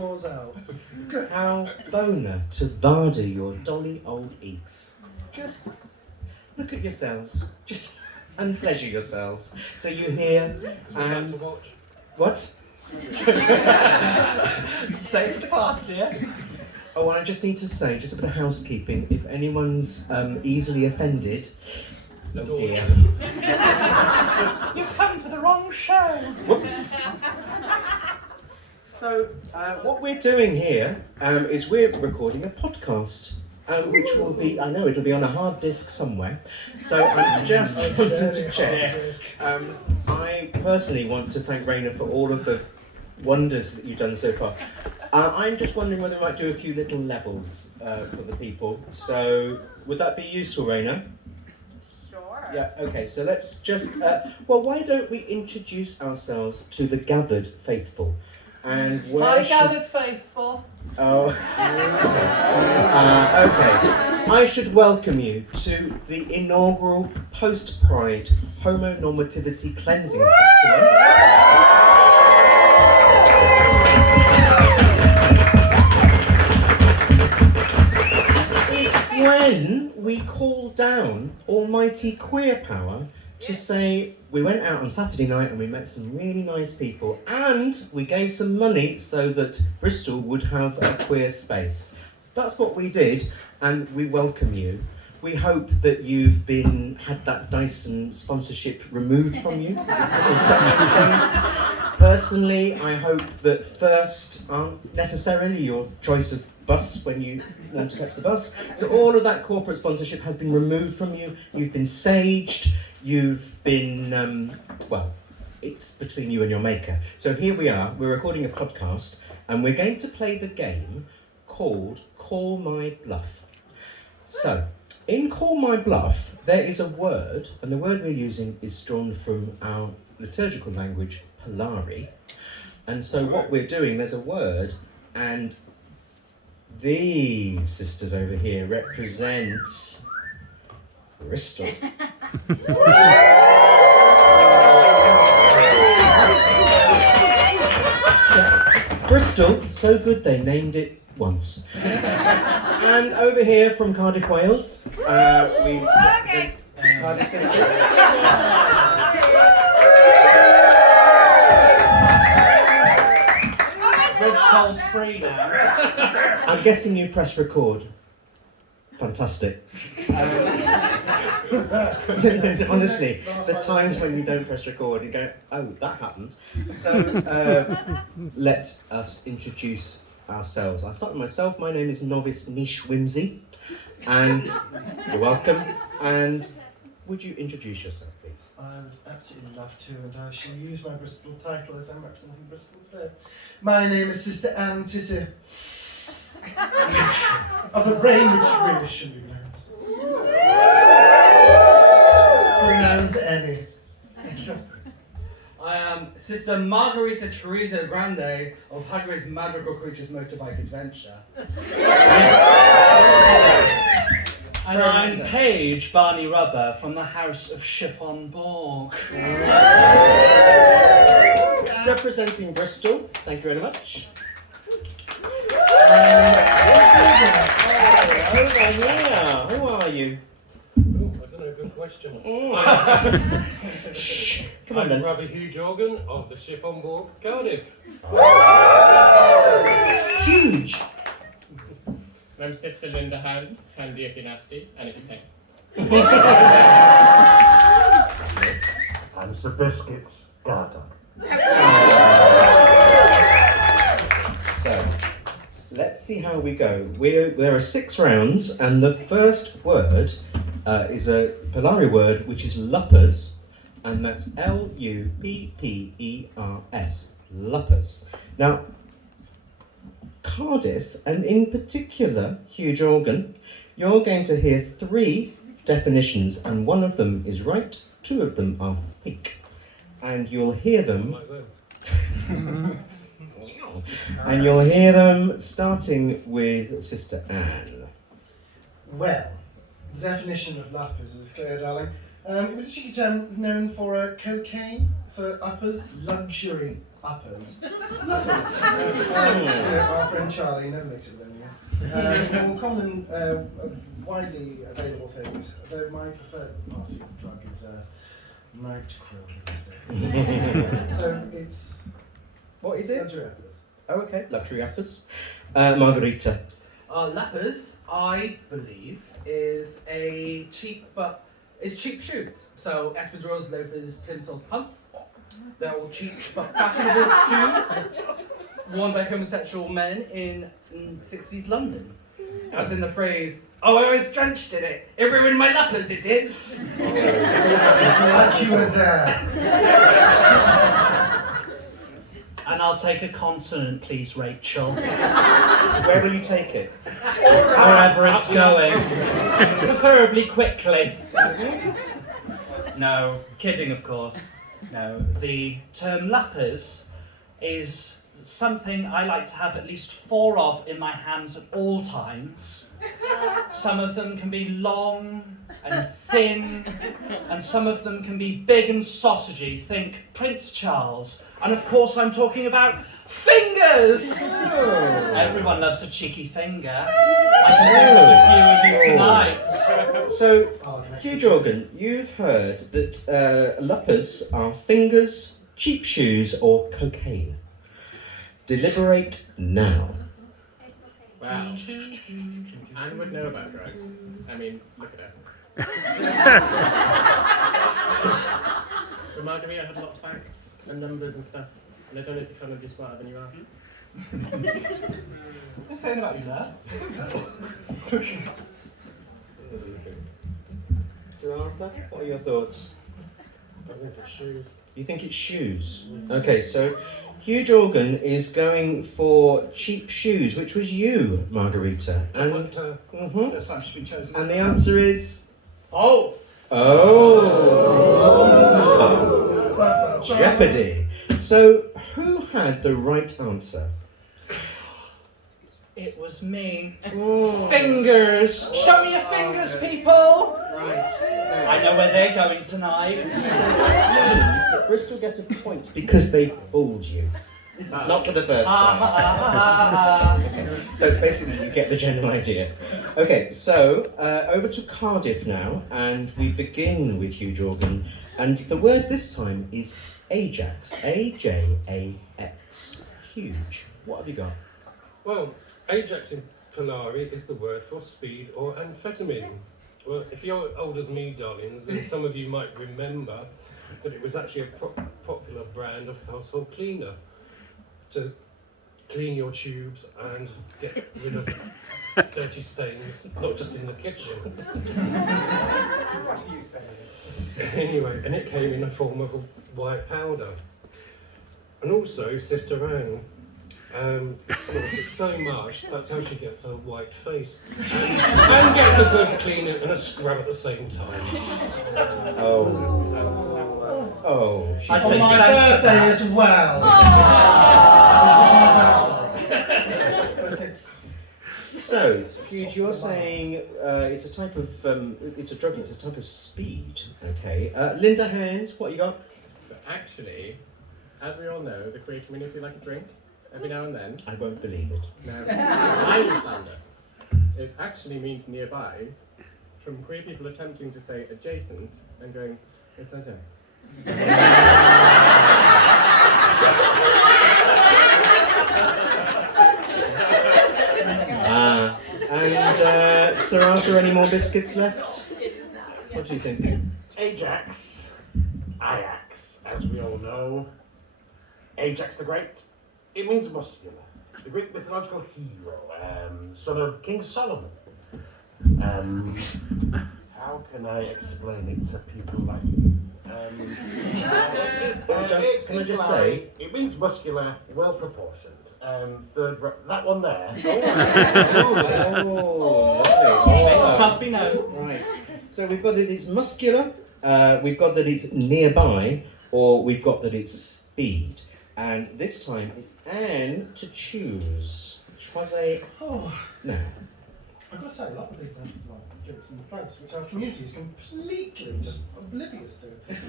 claws out. How boner to varder your dolly old eeks. Just look at yourselves, just and pleasure yourselves. So you hear and to watch. what? Say it to the class, dear. Oh, and I just need to say, just a bit of housekeeping. If anyone's easily offended, oh dear. You've come to the wrong show. Whoops. So, what we're doing here is we're recording a podcast, which will be, I know it'll be on a hard disk somewhere. So I'm just wanting to check. I personally want to thank Raina for all of the wonders that you've done so far. I'm just wondering whether I might do a few little levels for the people. So, would that be useful, Raina? Sure. Yeah, okay, so let's just, well, why don't we introduce ourselves to the gathered faithful? And where Gathered faithful. Oh. Okay. I should welcome you to the inaugural post-Pride Homonormativity Cleansing Sacrament. When we call down almighty queer power to say we went out on Saturday night and we met some really nice people and we gave some money so that Bristol would have a queer space. That's what we did, and we welcome you. We hope that you've had that Dyson sponsorship removed from you. It's such a thing. Personally, I hope that first aren't necessarily your choice of bus when you want to catch the bus. So all of that corporate sponsorship has been removed from you. You've been saged. You've been, well, it's between you and your maker. So here we are, we're recording a podcast, and we're going to play the game called Call My Bluff. So, in Call My Bluff, there is a word, and the word we're using is drawn from our liturgical language, Polari. And so what we're doing, there's a word, and these sisters over here represent Bristol. Bristol, so good they named it once. And over here from Cardiff, Wales, we Cardiff sisters. Bridge toll's free now. I'm guessing you press record. Fantastic. Honestly, the times when you don't press record, you go, oh, that happened. So, let us introduce ourselves. I'll start with myself. My name is Novice Niche Whimsy, and you're welcome. And would you introduce yourself, please? I would absolutely love to, and I shall use my Bristol title as I'm representing Bristol today. My name is Sister Anne Tissy, of the Brainwich tradition, you know. Pronouns any. I am Sister Margarita Teresa Grande of Hagrid's Magical Creatures Motorbike Adventure. And I'm Paige Barney Rubber from the House of Chiffon Borg. Representing Bristol, thank you very much. Over here, who are you? Oh, I don't know, good question. Shh, come on I'm then. Brother Hugh Jorgan of the Chiffon Borg, Cardiff. Huge. I'm Sister Linda Hand, handy if you're nasty, and if you pay. I'm Sir Biscuits Garden. So, let's see how we go. There are 6 rounds, and the first word is a Polari word, which is luppers, and that's L-U-P-P-E-R-S, luppers. Now, Cardiff, and in particular, Hugh Jorgan, you're going to hear 3 definitions, and one of them is right, 2 of them are fake. And you'll hear them... And you'll hear them starting with Sister Anne. Well, the definition of luppers is clear, darling. It was a cheeky term known for cocaine, for uppers, luxury, uppers. Our friend Charlie never mixed it with anything. More common, widely available things. Though my preferred party drug is Microplex. So it's What is it? luxury uppers. Oh, okay. Luxury apples. Margarita. Lappers, I believe, is cheap shoes. So espadrilles, loafers, plimsolls, pumps. They're all cheap but fashionable shoes worn by homosexual men in 60s London. As in the phrase, "Oh, I was drenched in it. It ruined my lappers, it did." It's like you were there. And I'll take a consonant, please, Rachel. Where will you take it? Wherever it's going. Preferably quickly. No, kidding, of course. No, the term lappers is something I like to have at least 4 of in my hands at all times. Some of them can be long and thin, and some of them can be big and sausagey. Think Prince Charles. And of course I'm talking about fingers! Oh. Everyone loves a cheeky finger. I can have a few of you tonight. So, Huge Organ, you've heard that luppers are fingers, cheap shoes, or cocaine. Deliberate now. Wow. Anne would know about drugs. I mean, look at her. But Margarita had a lot of facts and numbers and stuff. And I don't know if you're trying to be smarter than you are. What's saying about you there? Sir Arthur, what are your thoughts? I think it's shoes. You think it's shoes? Okay, so Huge Organ is going for cheap shoes, which was you, Margarita. And, mhm. Looks like she's been chosen. And the answer is False! oh, Jeopardy. So, who had the right answer? It was me. Oh. Fingers! Show me your fingers, people! Right. I know where they're going tonight. Means that Bristol get a point because they fooled you. Not for the first time. So basically you get the general idea. Okay, so over to Cardiff now, and we begin with Huge Organ. And the word this time is Ajax. A-J-A-X. Huge. What have you got? Well, Ajax in Polari is the word for speed or amphetamine. Well, if you're old as me, darlings, then some of you might remember that it was actually a popular brand of household cleaner to clean your tubes and get rid of dirty stains, not just in the kitchen. Anyway, and it came in the form of a white powder. And also, Sister Anne snorts it so much, that's how she gets her white face. And gets a good clean and a scrub at the same time. Oh, she I On take my thanks for birthday that. as well. So, Huge, you're saying it's a type of, it's a drug, it's a type of speed, okay. Linda Hand, what you got? So actually, as we all know, the queer community like a drink every now and then. I won't believe it. No, lies and slander. It actually means nearby, from queer people attempting to say adjacent and going, yes, I do. And Sir Arthur, any more biscuits left? What do you think? Ajax, Ajax, as we all know. Ajax the Great, it means muscular. The Greek mythological hero, son of King Solomon. How can I explain it to people like you? Can I just say? It means muscular, well proportioned. That one there. Oh, Let lovely. yourself be known. Right. So we've got that it's muscular, we've got that it's nearby, or we've got that it's speed. And this time it's Anne to choose. Choisez now. I've got to say, a lot of people have like jokes in the place, which our community is completely just oblivious to.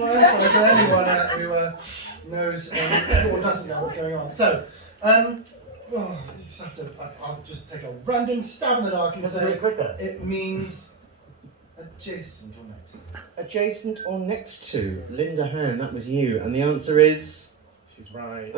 Not for anyone who knows or doesn't know what's going on. So, you just have to. I'll just take a random stab in the dark and say it means adjacent or next. Adjacent or next to? Linda Han, that was you, and the answer is. She's right.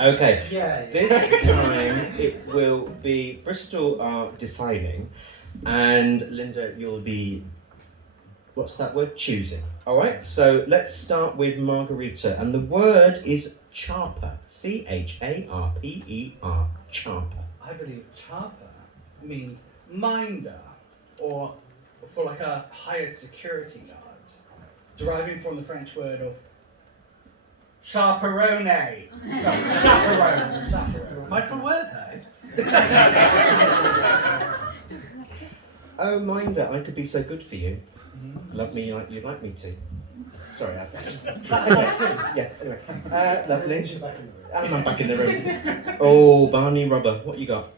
Okay, Yeah. this time it will be Bristol are defining, and Linda, you'll be, what's that word? Choosing. All right, so let's start with Margarita, and the word is charper. Charper. Charper. I believe charper means minder, or for like a hired security guard, deriving from the French word of chaperone. No, chaperone. Chaperone. Michael Worthay. Oh, minder, I could be so good for you. Love me like you'd like me to. Sorry, yes, anyway. Lovely. She's back in the room. And I'm back in the room. Oh, Barney Rubber, what you got?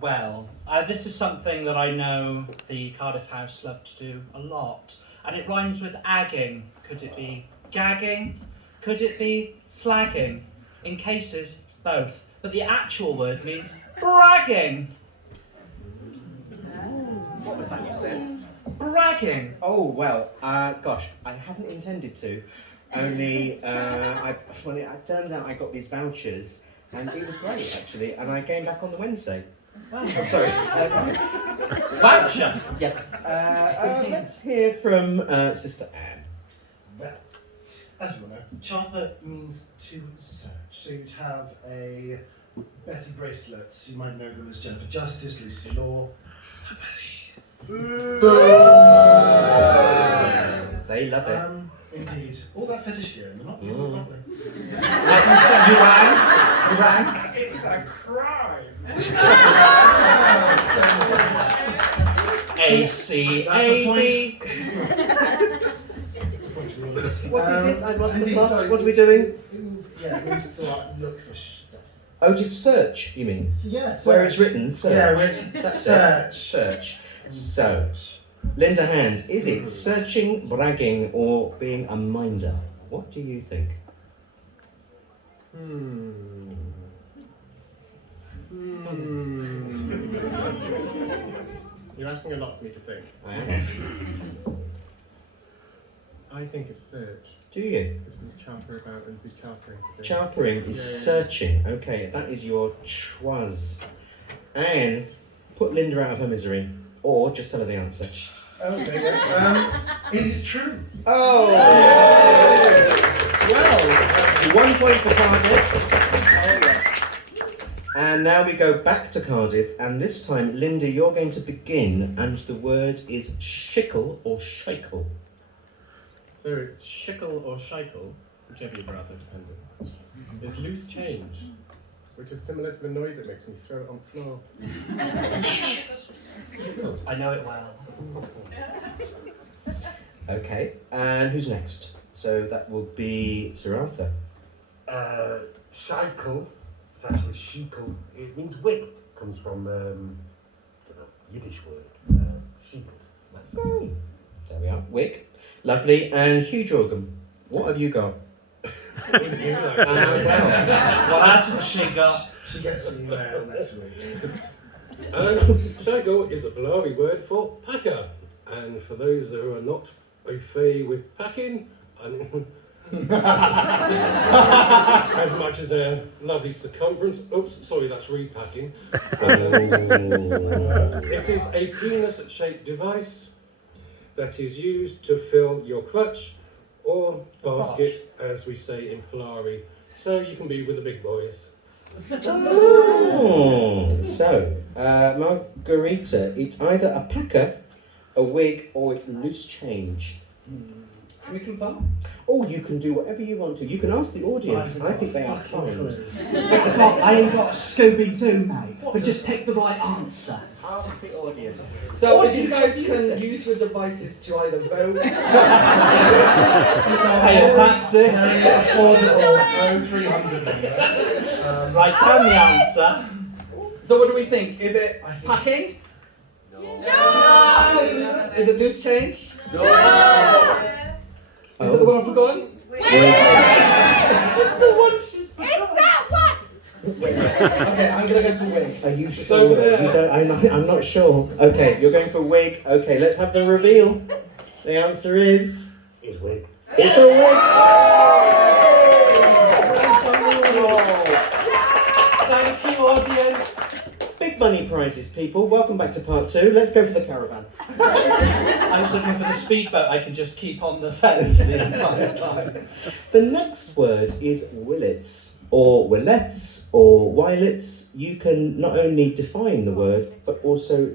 Well, this is something that I know the Cardiff House love to do a lot, and it rhymes with agging. Could it be gagging? Could it be slagging? In cases, both. But the actual word means bragging. What was that you said? Bragging. Oh, well, gosh, I hadn't intended to. Only, when it turned out I got these vouchers, and it was great, actually, and I came back on the Wednesday. Oh, I'm sorry. Voucher. Yeah. Let's hear from Sister Anne. Well, as you all know, charper means to search. So you'd have a Betty Bracelets, you might know them as Jennifer Justice, Lucy Law. They love it. Indeed. All that fetish gear, and they're not using it properly. You rang? It's a crime. A-C-A-B. What is it? I lost the indeed, plot. sorry, What are we doing? It means, it means to like look for stuff. Oh, just search, you mean? So, yeah, search. Where it's written, search. Yeah, where it's That's search. it. Search. So, Linda Hand, is it searching, bragging, or being a minder? What do you think? You're asking a lot for me to think. I am. I think it's search. Do you? Because we charper about and be charpering for things. Charpering is searching. Okay, that is your choice. And put Linda out of her misery, or just tell her the answer. Okay, yeah. It is true. Oh! Well, 1 point for Cardiff. Oh, yes. And now we go back to Cardiff, and this time, Linda, you're going to begin, and the word is shickle or shakel. So, shickle or shikel, whichever you'd rather, depending, is loose change, which is similar to the noise it makes when you throw it on the floor. I know it well. Okay, and who's next? So that will be Sir Arthur. Shakel, it's actually shekel. It means wig. Comes from Yiddish word. Shekel. That's it. There we are, wig. Lovely, and Hugh Jorgum, what have you got? Wouldn't you like to? Well, What hasn't she got? She gets an email next week. Shago is a Polari word for packer, and for those who are not au fait with packing, as much as a lovely circumference. Oops, sorry, that's repacking. It is a penis-shaped device that is used to fill your crutch or basket, as we say in Polari, so you can be with the big boys. So, Margarita, it's either a packer, a wig, or it's loose change. Can we confirm? Oh, you can do whatever you want to. You can ask the audience. I think they are kind. I ain't got a Scooby-Doo, mate. But just pick the right answer. Ask the audience. So if you guys can use your devices to either vote, Pay your taxes. Affordable, no 300. Write down the answer. so what do we think? Is it packing? No! Is it loose change? No! Is it the one I've forgotten? It's the one she's that one! Okay, I'm gonna go for wig. Are you sure? So, You don't, I'm not sure. Okay, you're going for wig. Okay, let's have the reveal. The answer is... Is wig. It's a wig! Thank you, audience. Big money prizes, people. Welcome back to part 2. Let's go for the caravan. I was looking for the speedboat. I can just keep on the fence the entire time. The next word is willets, or willets, or wilets. You can not only define the word, but also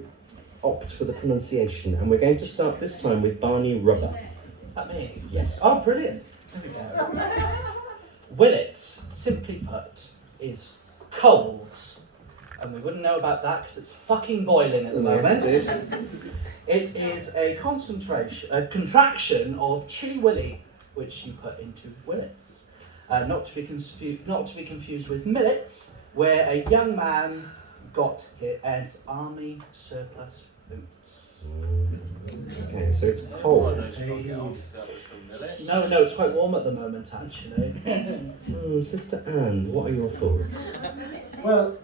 opt for the pronunciation. And we're going to start this time with Barney Rubber. Is that me? Yes. Oh, brilliant. There we go. Willet, simply put, is cold. And we wouldn't know about that because it's fucking boiling at the moment. Yes, It is a contraction of chili willy, which you put into willets. Not to be confused with millets, where a young man got his army surplus boots. Okay, so it's cold. No, it's quite warm at the moment, actually. Sister Anne, what are your thoughts? Well,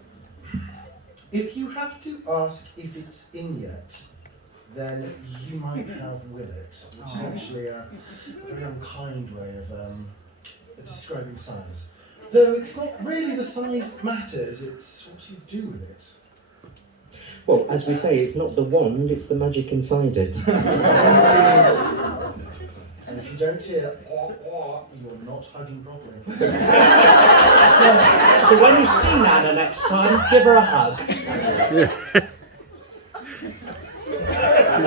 if you have to ask if it's in yet, then you might have with it, which is actually a very unkind way of describing size. Though it's not really the size matters, it's what you do with it. Well, as we say, it's not the wand, it's the magic inside it. And if you don't hear you're not hugging properly. So when you see Nana next time, give her a hug.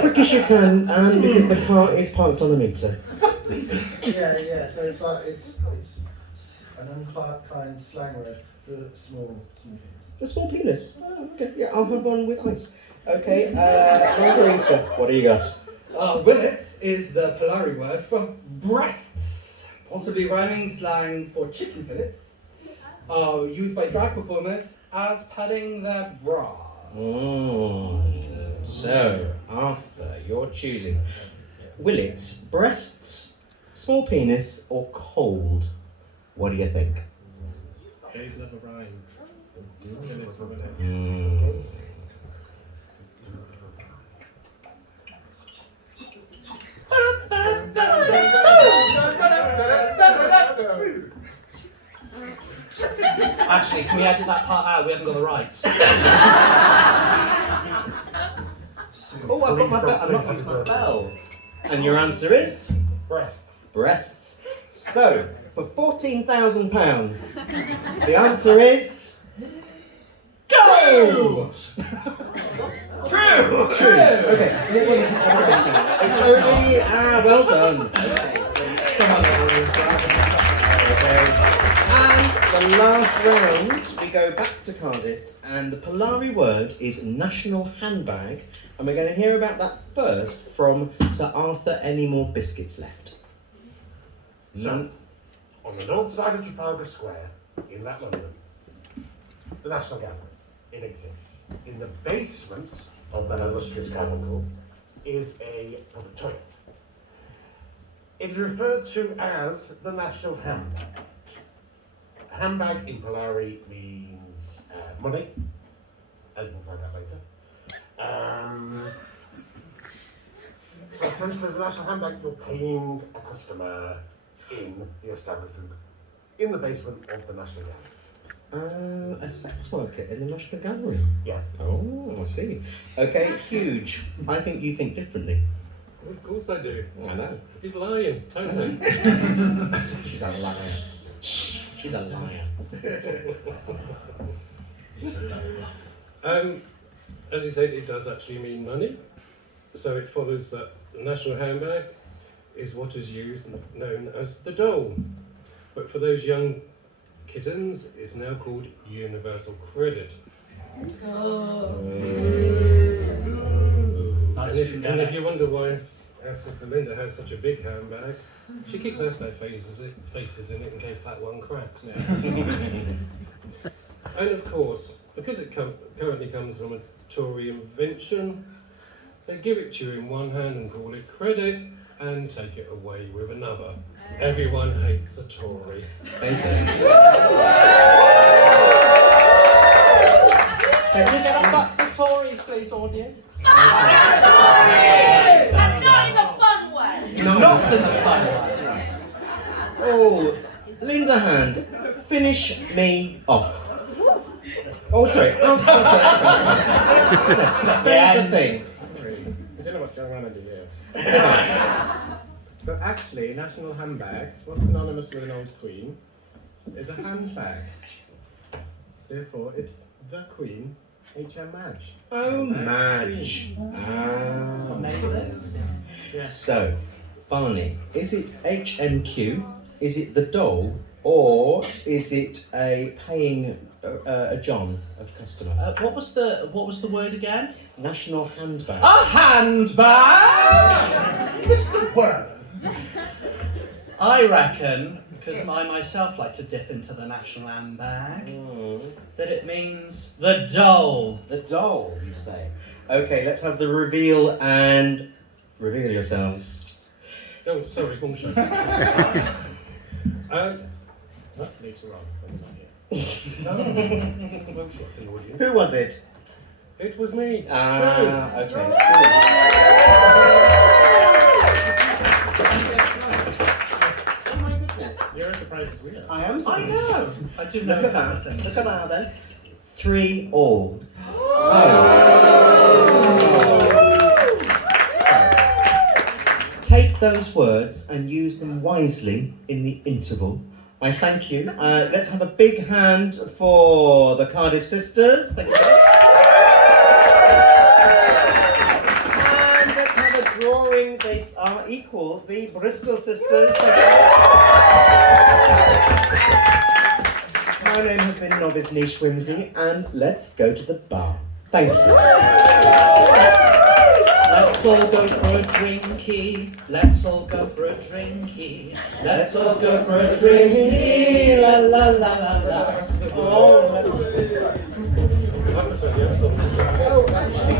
Quick as you can, and because the car is parked on a meter. Yeah, so it's like, it's an unkind slang word for small penis. A small penis. Oh, okay, yeah, I'll have one with ice. Okay, Margarita, what do you got? Willets is the Polari word for breasts, possibly rhyming slang for chicken fillets, used by drag performers as padding their bra. So, Arthur, you're choosing. Willets, breasts, small penis, or cold? What do you think? Gays never rhyme. Actually, can we edit that part out? We haven't got the rights. Oh, I've got my bell. I've not used my bell. And your answer is? Breasts. Breasts. So, for £14,000, the answer is... Gold! True! Okay. Totally, well done. Okay, Someone else. and the last round, we go back to Cardiff, and the Polari word is national handbag, and we're going to hear about that first from Sir Arthur. Any more biscuits left? So, on the north side of Trafalgar Square, in that London, the National Gallery, it exists. In the basement of that illustrious capital is a public toilet. It is referred to as the National Handbag. Handbag in Polari means money, as we'll find out later. So essentially, the National Handbag, you're paying a customer in the establishment, in the basement of the National Gallery. A sex worker in the National Gallery. Yes. Oh, I see. Okay, huge. I think you think differently. Of course I do. I know. He's lying, totally. She's a liar. She's a liar. As you said, it does actually mean money. So it follows that the national handbag is what is used known as the dole. But for those young kittens, it's now called universal credit. And if you wonder why our sister Linda has such a big handbag, she keeps us their faces in it in case that one cracks. And of course, because it currently comes from a Tory invention, they give it to you in one hand and call it credit, and take it away with another. Everyone hates a Tory. They do. Can you get back to the Tories, please, audience? Tories! And not in a fun way. Not in the fun way. Oh, Linda Hand, finish me off. Oh, sorry, answer that question. Say the thing. Sorry, I don't know what's going on under here. So actually, national handbag, what's synonymous with an old queen, is a handbag. Therefore, it's the Queen, H.M. Madge. Oh, Madge. Madge. Yeah. So, Barney, is it HMQ? Is it the doll? Or is it a paying a John of customer? What was the word again? National handbag. A handbag! Mr. Word. I reckon, because I myself like to dip into the national handbag, that it means the dole. The doll, you say. Okay, let's have the reveal and reveal yourselves. Oh, sorry, bullshit. Not later on, when you're not here. Who was it? It was me. Okay. Oh my goodness, you're as surprised as we are. I am I surprised. know. I do know Look at about that. things. Look at that then. 3 all. So, take those words and use them wisely in the interval. I thank you. Let's have a big hand for the Cardiff Sisters. Thank you. And let's have a drawing. They are equal. The Bristol Sisters. Thank you. My name has been Novice Niche Whimsy, and let's go to the bar. Thank you. Let's all go for a drinky. Let's all go for a drinky. Let's all go for a drinky. La la la la la. Oh, let's... I prefer the other song. Oh, actually,